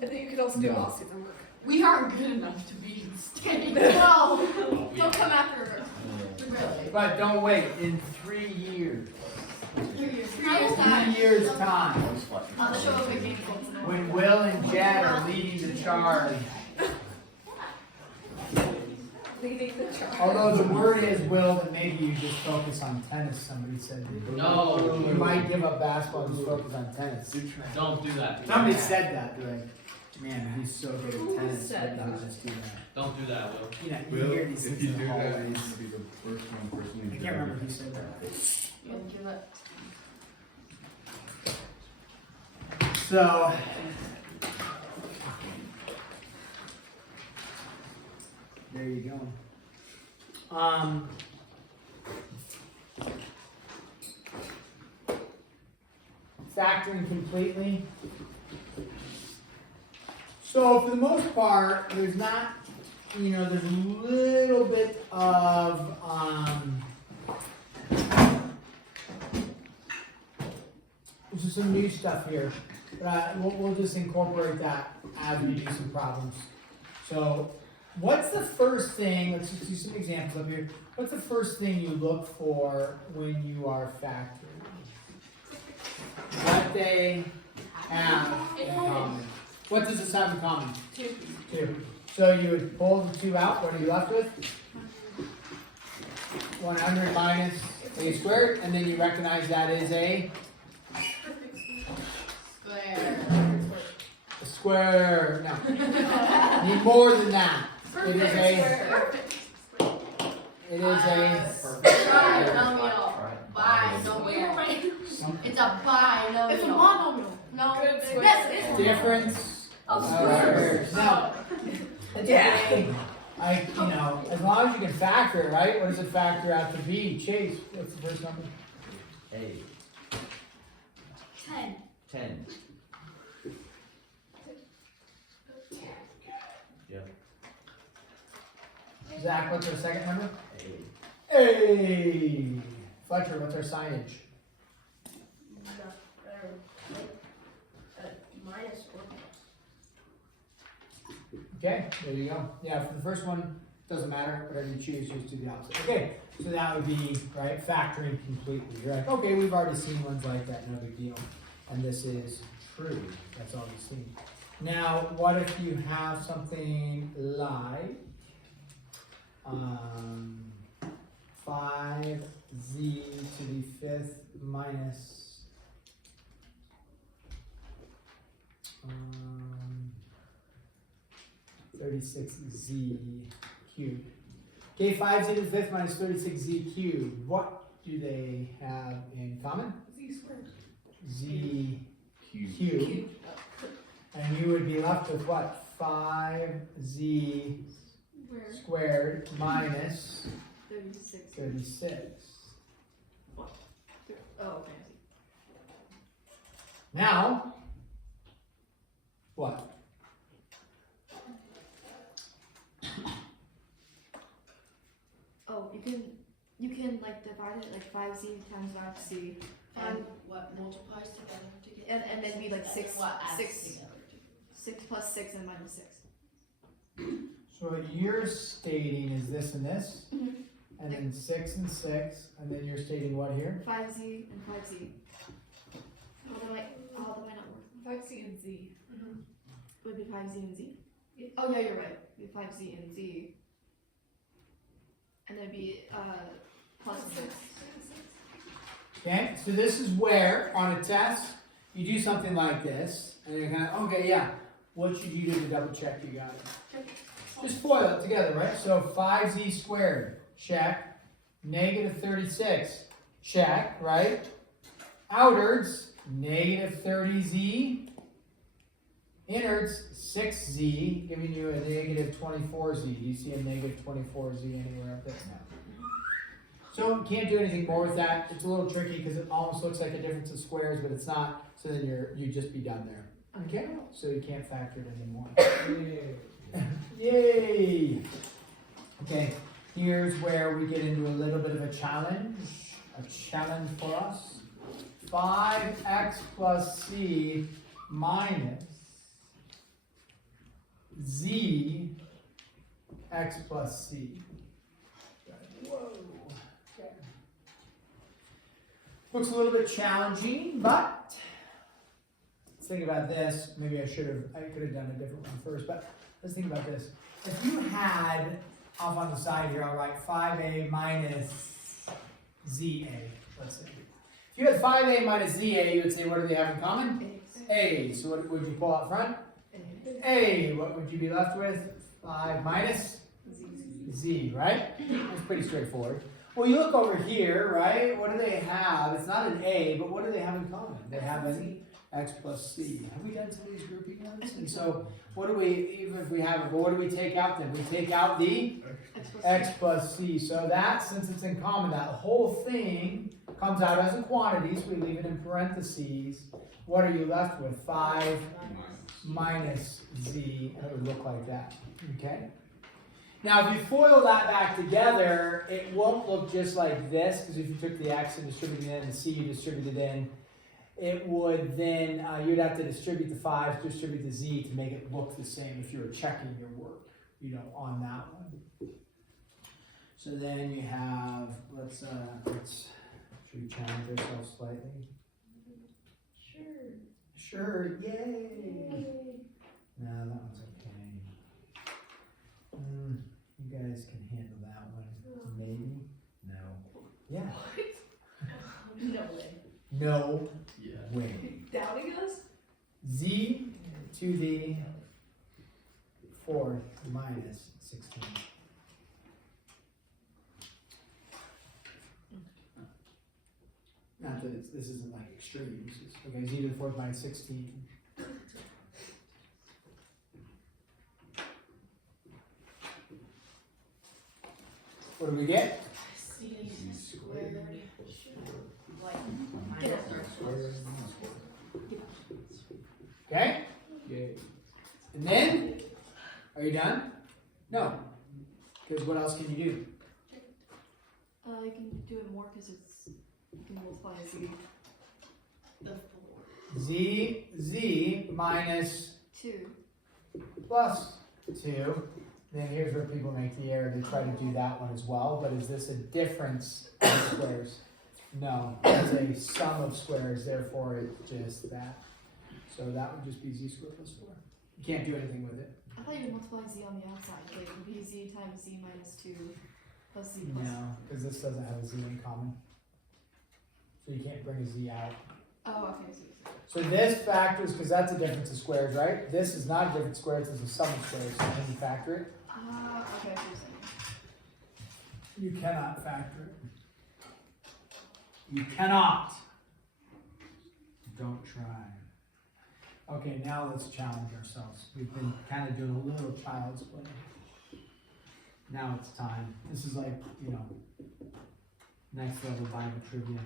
And then you could also do lawsuits and work. We aren't good enough to be staying. No, don't come after us. Really. But don't wait, in 3 years. 3 years. 3 years time. I'll show a big game. When Will and Jed are leading the charge. Leading the charge. Although the word is, Will, that maybe you just focus on tennis, somebody said. No. You might give up basketball and just focus on tennis. Don't do that. Somebody said that, like, man, he's so good at tennis. said maybe he'll that? just do that. Don't do that, Will. You know, you Will, hear these if things you in do the that, it hallways. needs to be the first one person I you can't remember who said that. Give it. So, there you go. Factoring completely. So for the most part, there's not, there's a little bit of, this is some new stuff here, but we'll just incorporate that as we do some problems. So what's the first thing, let's just do some examples up here. What's the first thing you look for when you are factoring? What they have in common. What does this have in common? 2. 2. So you would pull the 2 out, what are you left with? 100 minus a squared, and then you recognize that is a square. No. Need more than that. It is a binomial. Binomial. It's a binomial. It's a monomial. No, Good square. yes, it's difference of of squares. squares. Now, Yeah. as long as you can factor it, right? What does it factor out to be? Chase, what's the first number? 8. 10. 10. Yeah. Zach, what's our second number? 8. Hey! Fletcher, what's our signage? Minus 1. Okay, there you go. Yeah, for the first one, doesn't matter, whatever you choose, just do the opposite. Okay, so that would be, right, factoring completely. You're like, okay, we've already seen ones like that, no big deal. And this is true, that's all we've seen. Now, what if you have something like 5z to the 5th minus 36z cubed. Okay, 5z to the 5th minus 36z cubed. What do they have in common? Z squared. Z Cube. cubed. And you would be left with what? 5z squared minus 36. 36. Oh, okay. Now, what? Oh, you can like divide it like 5z times 5c. And what multiplies together to get? And then be like 6 What adds 6 together? 6 plus 6 and minus 6. So what you're stating is this and this, Mhm. and then 6 and 6, and then you're stating what here? 5z and 5z. How that might not work. 5C and Z. Would it be 5z and z? Yeah. Oh yeah, you're right. It'd be 5z and z. And then be plus 6. Okay, so this is where, on a test, you do something like this, and you're kind of, okay, yeah, what should you do to double check you got it? Just FOIL it together, right? So 5z squared, check. Negative 36, check, right? Outwards, negative 30z. Innards, 6z, giving you a negative 24z. Do you see a negative 24z anywhere up there? No. So you can't do anything more with that. It's a little tricky because it almost looks like a difference of squares, but it's not. So then you'd just be done there. Okay? So you can't factor it anymore. Yay! Okay, here's where we get into a little bit of a challenge. A challenge for us. 5x plus c minus z x plus c. Whoa. Okay. Looks a little bit challenging, but let's think about this. Maybe I could have done a different one first, but let's think about this. If you had, off on the side here, I'll write 5a minus za, let's say. If you had 5a minus za, you would say, what do they have in common? A. So what would you pull out front? A. What would you be left with? 5 minus z, right? That's pretty straightforward. Well, you look over here, right? What do they have? It's not an A, but what do they have in common? They have an x plus c. Have we done some of these grouping ones? And so, what do we, even if we haven't, but what do we take out then? We take out the x plus c. So that, since it's in common, that whole thing comes out as a quantity, so we leave it in parentheses. What are you left with? 5 minus z, and it would look like that, okay? Now, if you FOIL that back together, it won't look just like this, because if you took the x and distributed it in, and c you distributed in, it would then, you'd have to distribute the 5, distribute the z to make it look the same if you were checking your work, you know, on that one. So then you have, should we challenge ourselves slightly? Sure, yay! No, that one's okay. You guys can handle that one. Maybe? No. Yeah. No way. No Yeah. way. Doubting us? Z to the 4th minus 16. Not that this isn't like extremes. Okay, z to the 4th minus 16. What do we get? C squared. Like, Get Okay? Yay. And then, are you done? No. Because what else can you do? You can do it more because you can multiply z. the 4. Z minus 2. plus 2. Then here's where people make the error. They try to do that one as well. But is this a difference in squares? No. It's a sum of squares. Therefore, it's just that. So that would just be z squared plus 4. You can't do anything with it. I thought you would multiply z on the outside. Like it would be z times z minus 2 plus z plus. No, because this doesn't have a z in common. So you can't bring a z out. Oh, okay. So this factors, because that's a difference of squares, right? This is not a difference of squares, it's a sum of squares. So can you factor it? Okay, I see what you're saying. You cannot factor it. You cannot. Don't try. Okay, now let's challenge ourselves. We've been kind of doing a little child's play. Now it's time. This is like, you know, next level Bible trivia.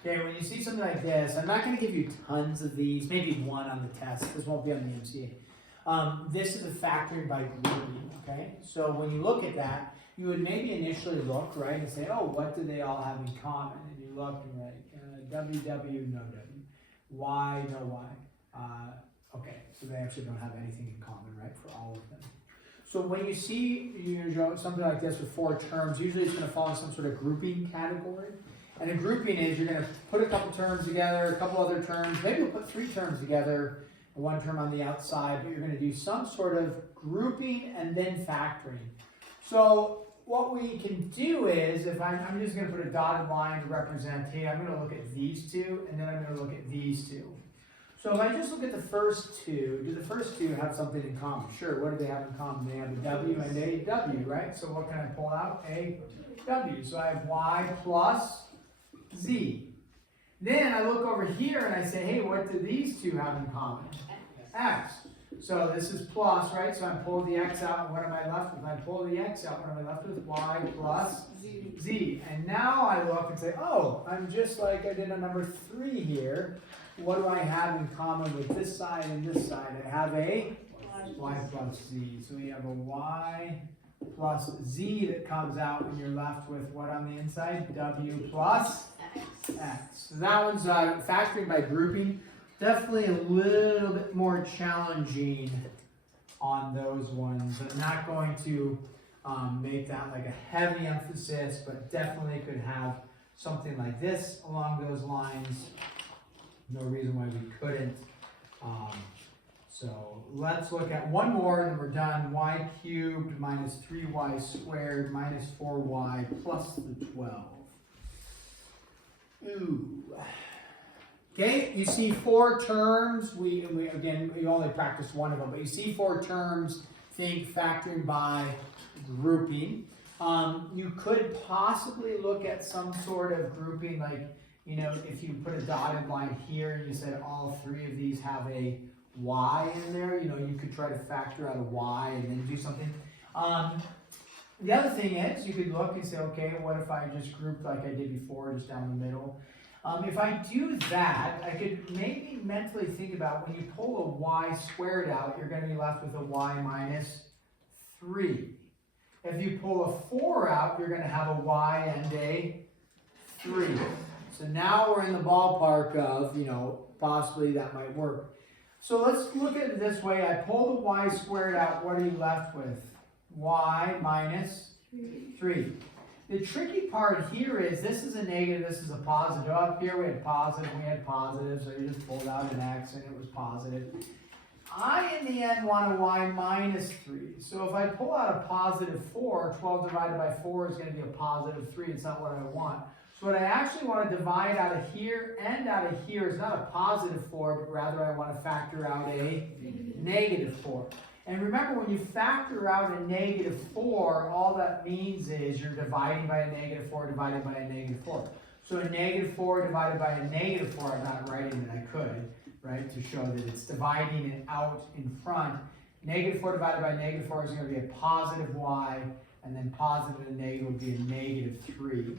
Okay, when you see something like this, I'm not going to give you tons of these, maybe one on the test. This won't be on the MCA. This is a factoring by grouping, okay? So when you look at that, you would maybe initially look, right, and say, oh, what do they all have in common? And you look and like, WW, no W. Y, no Y. Okay, so they actually don't have anything in common, right, for all of them. So when you see something like this with 4 terms, usually it's going to fall in some sort of grouping category. And a grouping is you're going to put a couple terms together, a couple other terms, maybe you'll put 3 terms together, and 1 term on the outside, but you're going to do some sort of grouping and then factoring. So what we can do is, if I'm just going to put a dotted line to represent, hey, I'm going to look at these 2, and then I'm going to look at these 2. So if I just look at the first 2, do the first 2 have something in common? Sure, what do they have in common? They have a W and a W, right? So what can I pull out? A W. So I have Y plus Z. Then I look over here and I say, hey, what do these 2 have in common? X. So this is plus, right? So I'm pulling the X out, and what am I left with? I pull the X out, what am I left with? Y plus Z. And now I look and say, oh, I'm just like I did on number 3 here. What do I have in common with this side and this side? I have a Y plus Z. So we have a Y plus Z that comes out, and you're left with what on the inside? W plus X. So that one's factoring by grouping. definitely a little bit more challenging on those ones. I'm not going to make that like a heavy emphasis, but definitely could have something like this along those lines. No reason why we couldn't. So let's look at one more and then we're done. Y cubed minus 3y squared minus 4y plus the 12. Ooh. Okay, you see four terms. We only practiced one of them, but you see four terms. Think factoring by grouping. You could possibly look at some sort of grouping, like, you know, if you put a dotted line here and you said all three of these have a y in there, you know, you could try to factor out a y and then do something. The other thing is, you could look and say, okay, what if I just grouped like I did before, just down the middle? If I do that, I could maybe mentally think about when you pull a y squared out, you're going to be left with a y minus 3. If you pull a 4 out, you're going to have a y and a 3. So now we're in the ballpark of, you know, possibly that might work. So let's look at it this way. I pull the y squared out. What are you left with? Y minus 3. The tricky part here is this is a negative, this is a positive. Up here we had positive, so you just pulled out an x and it was positive. I, in the end, want a y minus 3. So if I pull out a positive 4, 12 divided by 4 is going to be a positive 3. It's not what I want. So what I actually want to divide out of here and out of here is not a positive 4, but rather I want to factor out a negative 4. And remember, when you factor out a negative 4, all that means is you're dividing by a negative 4 divided by a negative 4. So a negative 4 divided by a negative 4, I'm not writing that I could, right, to show that it's dividing it out in front. Negative 4 divided by negative 4 is going to be a positive y, and then positive and negative would be a negative 3.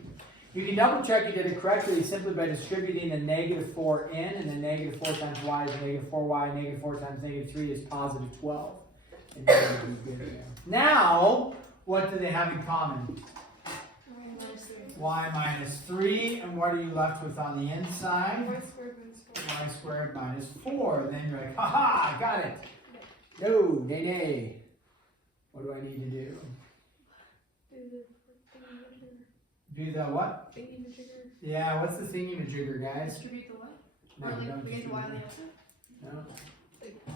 You can double check you did it correctly simply by distributing the negative 4 in, and then negative 4 times y is negative 4y, negative 4 times negative 3 is positive 12. And now, what do they have in common? Y minus 3, and what are you left with on the inside? Y squared minus 4. And then you're like, haha, I got it. No, nay. What do I need to do? Do the what? Yeah, what's the thingy-majigger, guys? Distribute the what? No, Or don't like create the y on the distribute outside? it. No.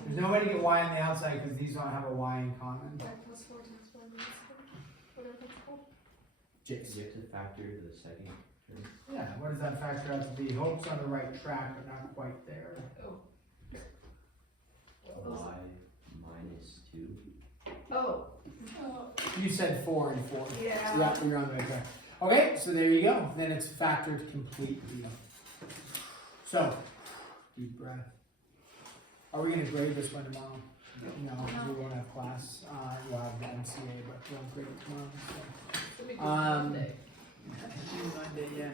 There's no way to get y on the outside because these don't have a y in common. Plus 4 times 1 minus 4. Whatever that's called. Jace. You have to factor the second term. Yeah, what does that factor out to be? Hope's on the right track, but not quite there. Y minus 2. Oh. You said 4 and 4. Yeah. Yeah, you're on the right track. Okay, so there you go. Then it's factored completely. So, deep breath. Are we going to grade this one tomorrow? No, we won't have class. We'll have the MCA, but we'll grade it tomorrow. So. Monday, yeah.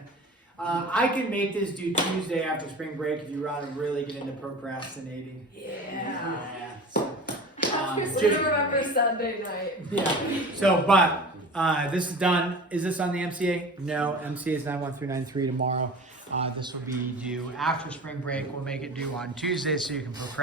I can make this due Tuesday after spring break if you want to really get into procrastinating. Yeah. So, Just just- remember Sunday night. yeah. So, but this is done. Is this on the MCA? No, MCA is 91393 tomorrow. This will be due after spring break. We'll make it due on Tuesday so you can procrastinate.